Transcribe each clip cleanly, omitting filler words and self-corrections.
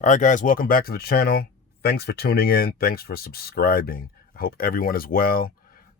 All right, guys, welcome back to the channel. Thanks for tuning in. Thanks for subscribing. I hope everyone is well.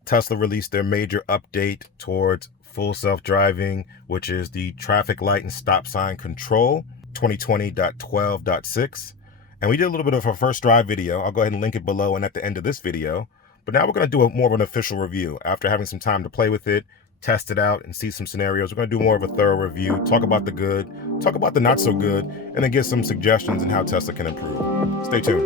Tesla released their major update towards full self-driving, which is the traffic light and stop sign control 2020.12.6. And we did a little bit of a first drive video. I'll go ahead and link it below and at the end of this video. But now we're going to do more of an official review. After having some time to play with it, test it out, and see some scenarios, we're going to do more of a thorough review, talk about the good, talk about the not so good, and then give some suggestions on how Tesla can improve. Stay tuned.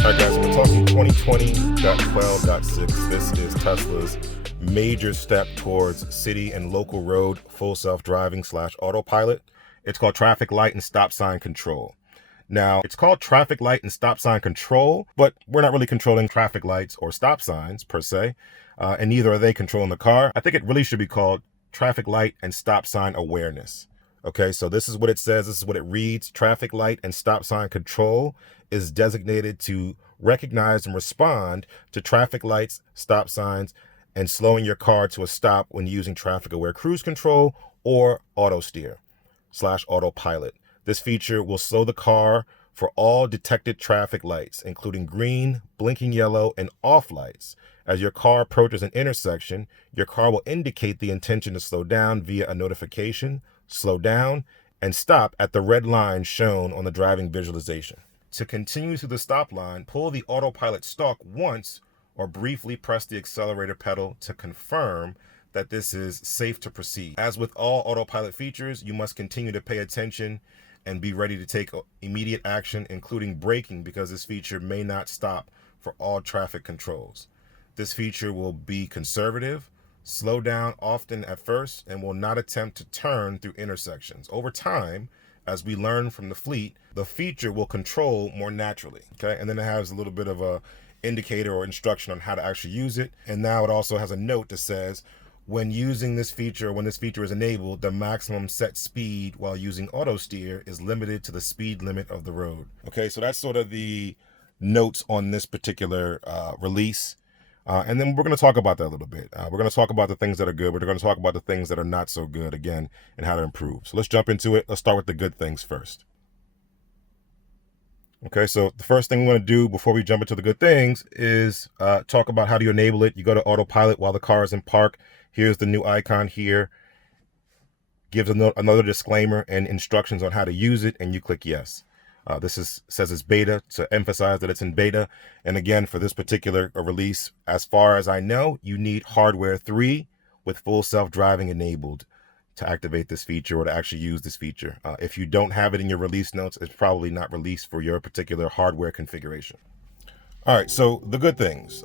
All right, guys, we're talking 2020.12.6. This is Tesla's major step towards city and local road full self-driving / autopilot. It's called traffic light and stop sign control. Now, it's called traffic light and stop sign control, but we're not really controlling traffic lights or stop signs per se, and neither are they controlling the car. I think it really should be called traffic light and stop sign awareness. Okay, so this is what it says. This is what it reads. Traffic light and stop sign control is designated to recognize and respond to traffic lights, stop signs, and slowing your car to a stop when using traffic aware cruise control or auto steer / autopilot. This feature will slow the car for all detected traffic lights, including green, blinking yellow, and off lights. As your car approaches an intersection, your car will indicate the intention to slow down via a notification, slow down, and stop at the red line shown on the driving visualization. To continue to the stop line, pull the autopilot stalk once or briefly press the accelerator pedal to confirm that this is safe to proceed. As with all autopilot features, you must continue to pay attention and be ready to take immediate action, including braking, because this feature may not stop for all traffic controls. This feature will be conservative, slow down often at first, and will not attempt to turn through intersections. Over time, as we learn from the fleet, the feature will control more naturally, okay? And then it has a little bit of a indicator or instruction on how to actually use it. And now it also has a note that says, when using this feature, when this feature is enabled, the maximum set speed while using auto steer is limited to the speed limit of the road. Okay, so that's sort of the notes on this particular release. And then we're going to talk about that a little bit. We're going to talk about the things that are good. We're going to talk about the things that are not so good again and how to improve. So let's jump into it. Let's start with the good things first. Okay, so the first thing we want to do before we jump into the good things is talk about how do you enable it. You go to autopilot while the car is in park. Here's the new icon here. Gives another disclaimer and instructions on how to use it, and you click yes. Says it's beta, to emphasize that it's in beta. And again, for this particular release, as far as I know, you need hardware 3 with full self-driving enabled to activate this feature or to actually use this feature. If you don't have it in your release notes, it's probably not released for your particular hardware configuration. All right, so the good things.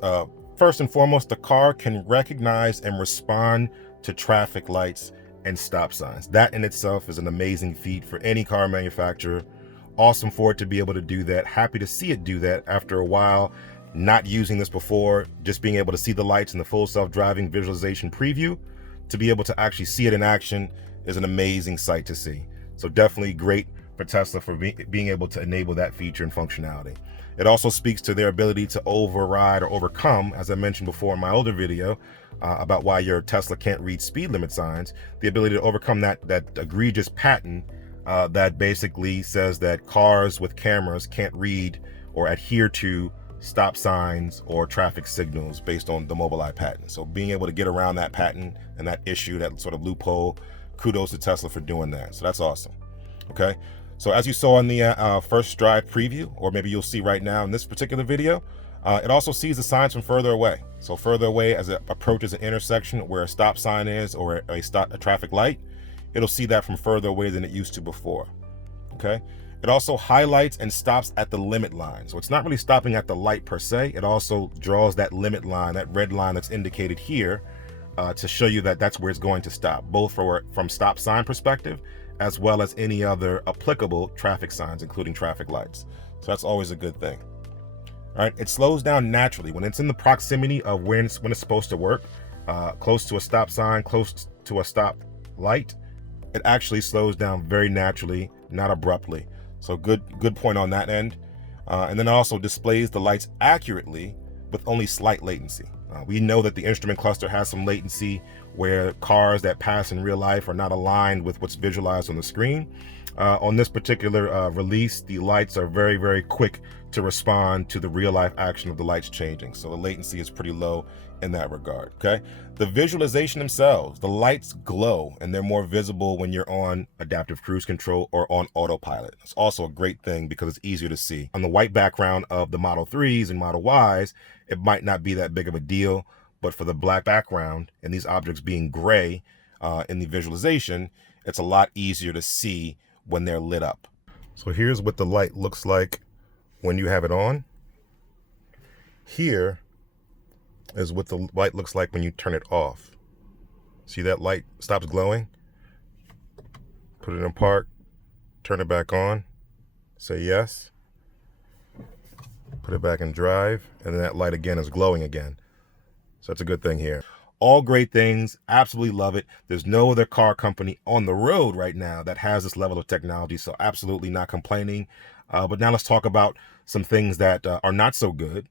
First and foremost, the car can recognize and respond to traffic lights and stop signs. That in itself is an amazing feat for any car manufacturer. Awesome for it to be able to do that. Happy to see it do that after a while, not using this before, just being able to see the lights in the full self-driving visualization preview. To be able to actually see it in action is an amazing sight to see. So definitely great for Tesla for being able to enable that feature and functionality. It also speaks to their ability to override or overcome, as I mentioned before in my older video, about why your Tesla can't read speed limit signs, the ability to overcome that egregious patent that basically says that cars with cameras can't read or adhere to stop signs or traffic signals based on the Mobileye patent. So being able to get around that patent and that issue, that sort of loophole, kudos to Tesla for doing that. So that's awesome. Okay. So as you saw in the first drive preview, or maybe you'll see right now in this particular video, it also sees the signs from further away. So further away as it approaches an intersection where a stop sign is or a traffic light, it'll see that from further away than it used to before. Okay. It also highlights and stops at the limit line. So it's not really stopping at the light per se. It also draws that limit line, that red line that's indicated here, to show you that that's where it's going to stop, both from stop sign perspective, as well as any other applicable traffic signs, including traffic lights. So that's always a good thing. All right, it slows down naturally when it's in the proximity of when it's supposed to work, close to a stop sign, close to a stop light. It actually slows down very naturally, not abruptly. So good point on that end. And then it also displays the lights accurately with only slight latency. We know that the instrument cluster has some latency where cars that pass in real life are not aligned with what's visualized on the screen. On this particular release, the lights are very, very quick to respond to the real life action of the lights changing. So the latency is pretty low in that regard, okay? The visualization themselves, the lights glow and they're more visible when you're on adaptive cruise control or on autopilot. It's also a great thing because it's easier to see. On the white background of the Model 3s and Model Ys, it might not be that big of a deal, but for the black background and these objects being gray in the visualization, it's a lot easier to see when they're lit up. So here's what the light looks like when you have it on. Here is what the light looks like when you turn it off. See that light stops glowing? Put it in park, turn it back on, say yes, put it back in drive, and then that light again is glowing again. So that's a good thing here. All great things, absolutely love it. There's no other car company on the road right now that has this level of technology, so absolutely not complaining. But now let's talk about some things that are not so good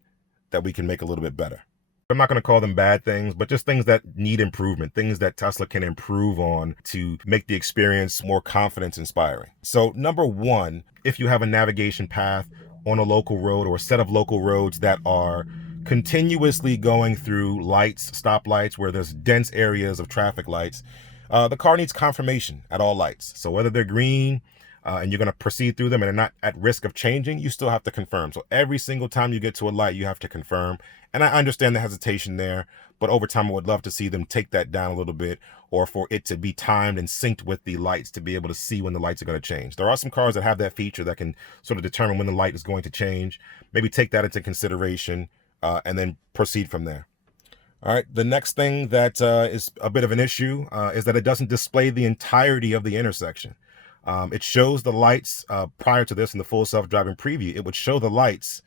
that we can make a little bit better. I'm not going to call them bad things, but just things that need improvement, things that Tesla can improve on to make the experience more confidence inspiring. So number one, if you have a navigation path on a local road or a set of local roads that are continuously going through lights, stoplights, where there's dense areas of traffic lights, the car needs confirmation at all lights. So whether they're green and you're going to proceed through them and they're not at risk of changing, you still have to confirm. So every single time you get to a light, you have to confirm. And I understand the hesitation there, but over time, I would love to see them take that down a little bit, or for it to be timed and synced with the lights to be able to see when the lights are going to change. There are some cars that have that feature that can sort of determine when the light is going to change. Maybe take that into consideration and then proceed from there. All right, the next thing that is a bit of an issue is that it doesn't display the entirety of the intersection. It shows the lights prior to this in the full self-driving preview. It would show the lights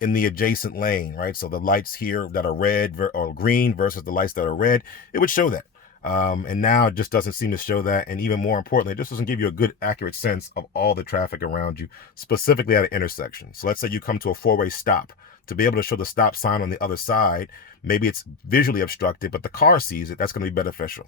in the adjacent lane, right? So the lights here that are red or green versus the lights that are red, it would show that. And now it just doesn't seem to show that. And even more importantly, it just doesn't give you a good, accurate sense of all the traffic around you, specifically at an intersection. So let's say you come to a four-way stop. To be able to show the stop sign on the other side, maybe it's visually obstructed, but the car sees it. That's going to be beneficial.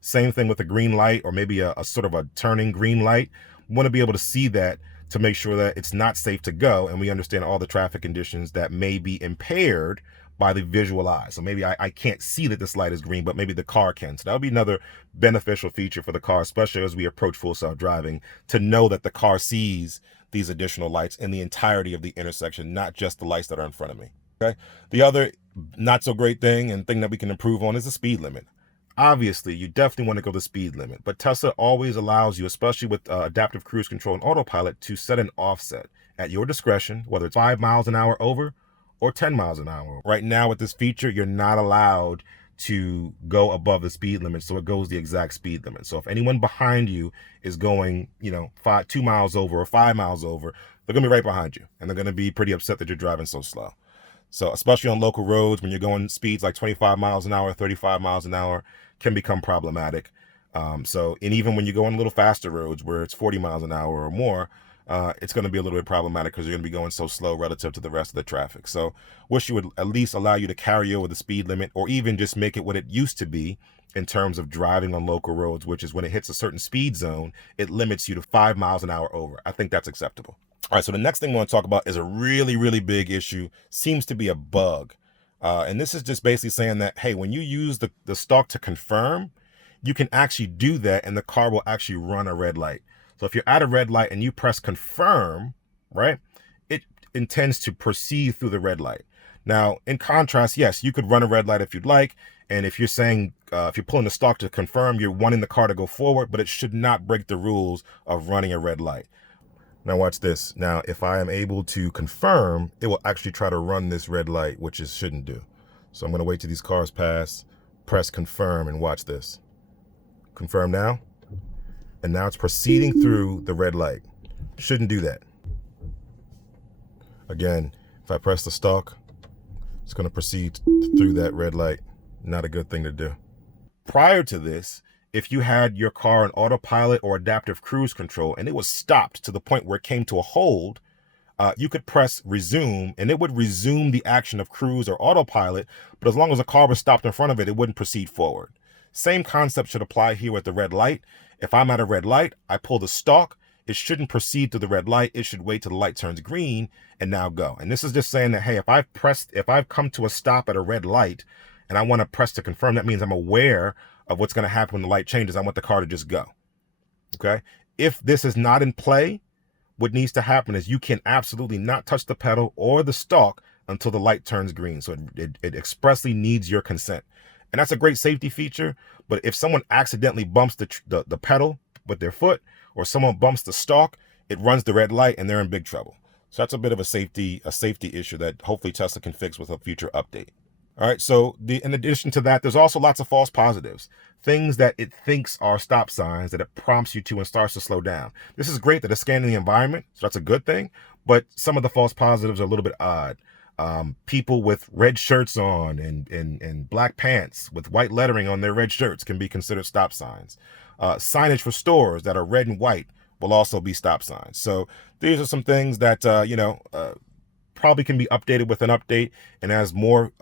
Same thing with a green light or maybe a sort of a turning green light. We want to be able to see that to make sure that it's not safe to go, and we understand all the traffic conditions that may be impaired by the visual eye. So maybe I can't see that this light is green, but maybe the car can. So that would be another beneficial feature for the car, especially as we approach full self-driving, to know that the car sees these additional lights in the entirety of the intersection, not just the lights that are in front of me. Okay. The other not so great thing and thing that we can improve on is the speed limit. Obviously, you definitely want to go the speed limit, but Tesla always allows you, especially with adaptive cruise control and autopilot, to set an offset at your discretion, whether it's 5 miles an hour over or 10 miles an hour. Right now with this feature, you're not allowed to go above the speed limit, so it goes the exact speed limit. So if anyone behind you is going, 2 miles over or 5 miles over, they're gonna be right behind you, and they're gonna be pretty upset that you're driving so slow. So especially on local roads, when you're going speeds like 25 miles an hour, 35 miles an hour, can become problematic. And even when you go on a little faster roads where it's 40 miles an hour or more, it's going to be a little bit problematic because you're going to be going so slow relative to the rest of the traffic. So wish you would at least allow you to carry over the speed limit, or even just make it what it used to be in terms of driving on local roads, which is when it hits a certain speed zone, it limits you to 5 miles an hour over. I think that's acceptable. All right, so the next thing I want to talk about is a really, really big issue, seems to be a bug. And this is just basically saying that, hey, when you use the stalk to confirm, you can actually do that and the car will actually run a red light. So if you're at a red light and you press confirm, right, it intends to proceed through the red light. Now, in contrast, yes, you could run a red light if you'd like. And if you're saying, if you're pulling the stalk to confirm, you're wanting the car to go forward, but it should not break the rules of running a red light. Now watch this. Now, if I am able to confirm, it will actually try to run this red light, which it shouldn't do. So I'm going to wait till these cars pass, press confirm, and watch this. Confirm now. And now it's proceeding through the red light. Shouldn't do that. Again, if I press the stalk, it's going to proceed through that red light. Not a good thing to do. Prior to this, if you had your car on autopilot or adaptive cruise control and it was stopped to the point where it came to a hold, you could press resume and it would resume the action of cruise or autopilot, but as long as a car was stopped in front of it, it wouldn't proceed forward. Same concept should apply here with the red light. If I'm at a red light, I pull the stalk, it shouldn't proceed to the red light. It should wait till the light turns green and now go. And this is just saying that, hey, if I've come to a stop at a red light and I want to press to confirm, that means I'm aware of what's going to happen when the light changes. I want the car to just go. Okay. If this is not in play, what needs to happen is you can absolutely not touch the pedal or the stalk until the light turns green. So it expressly needs your consent. And that's a great safety feature. But if someone accidentally bumps the pedal with their foot, or someone bumps the stalk, it runs the red light and they're in big trouble. So that's a bit of a safety issue that hopefully Tesla can fix with a future update. All right, so in addition to that, there's also lots of false positives, things that it thinks are stop signs that it prompts you to and starts to slow down. This is great that it's scanning the environment, so that's a good thing, but some of the false positives are a little bit odd. People with red shirts on and black pants with white lettering on their red shirts can be considered stop signs. Signage for stores that are red and white will also be stop signs. So these are some things that, probably can be updated with an update. And as more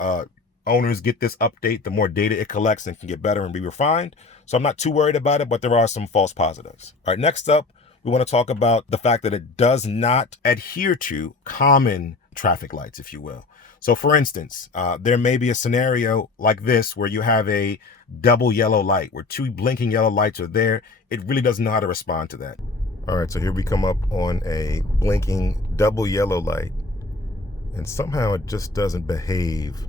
owners get this update, the more data it collects and can get better and be refined. So I'm not too worried about it, but there are some false positives. All right, next up, we want to talk about the fact that it does not adhere to common traffic lights, if you will. So for instance, there may be a scenario like this where you have a double yellow light, where two blinking yellow lights are there. It really doesn't know how to respond to that. All right, so here we come up on a blinking double yellow light, and somehow it just doesn't behave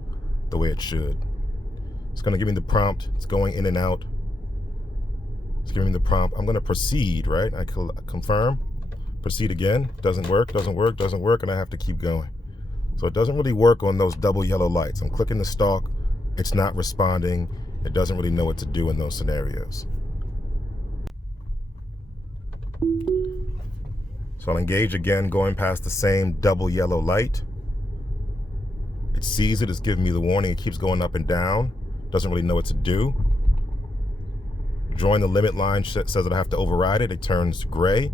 the way it should. It's going to give me the prompt. It's going in and out. It's giving me the prompt. I'm going to proceed, right? I confirm, proceed again. Doesn't work, doesn't work, doesn't work, and I have to keep going. So it doesn't really work on those double yellow lights. I'm clicking the stalk. It's not responding. It doesn't really know what to do in those scenarios. So I'll engage again, going past the same double yellow light. It sees it, it's giving me the warning. It keeps going up and down. Doesn't really know what to do. Join the limit line says that I have to override it. It turns gray.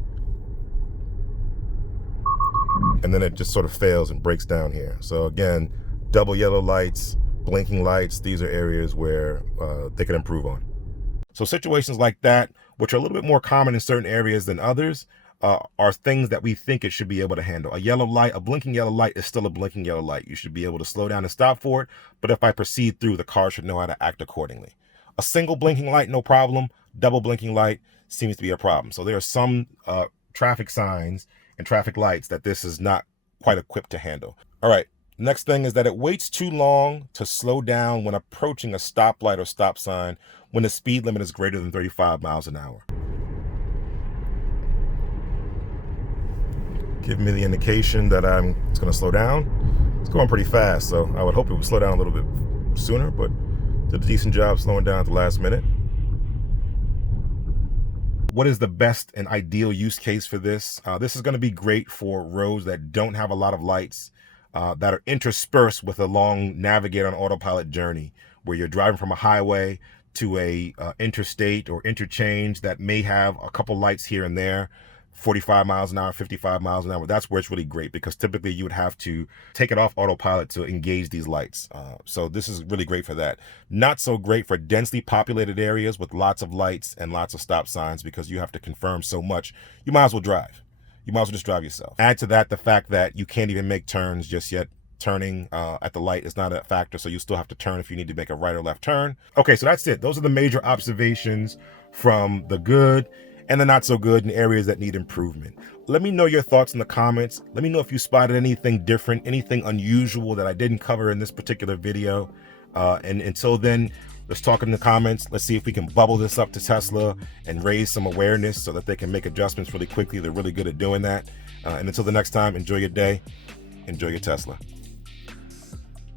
And then it just sort of fails and breaks down here. So again, double yellow lights, blinking lights, these are areas where they can improve on. So situations like that, which are a little bit more common in certain areas than others, are things that we think it should be able to handle. A yellow light, a blinking yellow light is still a blinking yellow light. You should be able to slow down and stop for it. But if I proceed through, the car should know how to act accordingly. A single blinking light, no problem. Double blinking light seems to be a problem. So there are some traffic signs and traffic lights that this is not quite equipped to handle. All right, next thing is that it waits too long to slow down when approaching a stoplight or stop sign when the speed limit is greater than 35 miles an hour. Give me the indication that it's going to slow down. It's going pretty fast, so I would hope it would slow down a little bit sooner, but did a decent job slowing down at the last minute. What is the best and ideal use case for this? This is going to be great for roads that don't have a lot of lights, that are interspersed with a long navigate on autopilot journey, where you're driving from a highway to a interstate or interchange that may have a couple lights here and there. 45 miles an hour, 55 miles an hour. That's where it's really great, because typically you would have to take it off autopilot to engage these lights. So this is really great for that. Not so great for densely populated areas with lots of lights and lots of stop signs, because you have to confirm so much. You might as well drive. You might as well just drive yourself. Add to that the fact that you can't even make turns just yet. Turning at the light is not a factor, so you still have to turn if you need to make a right or left turn. Okay, so that's it. Those are the major observations from the good and the not so good in areas that need improvement. Let me know your thoughts in the comments. Let me know if you spotted anything different, anything unusual that I didn't cover in this particular video. And until then, let's talk in the comments. Let's see if we can bubble this up to Tesla and raise some awareness so that they can make adjustments really quickly. They're really good at doing that. And until the next time, enjoy your day. Enjoy your Tesla.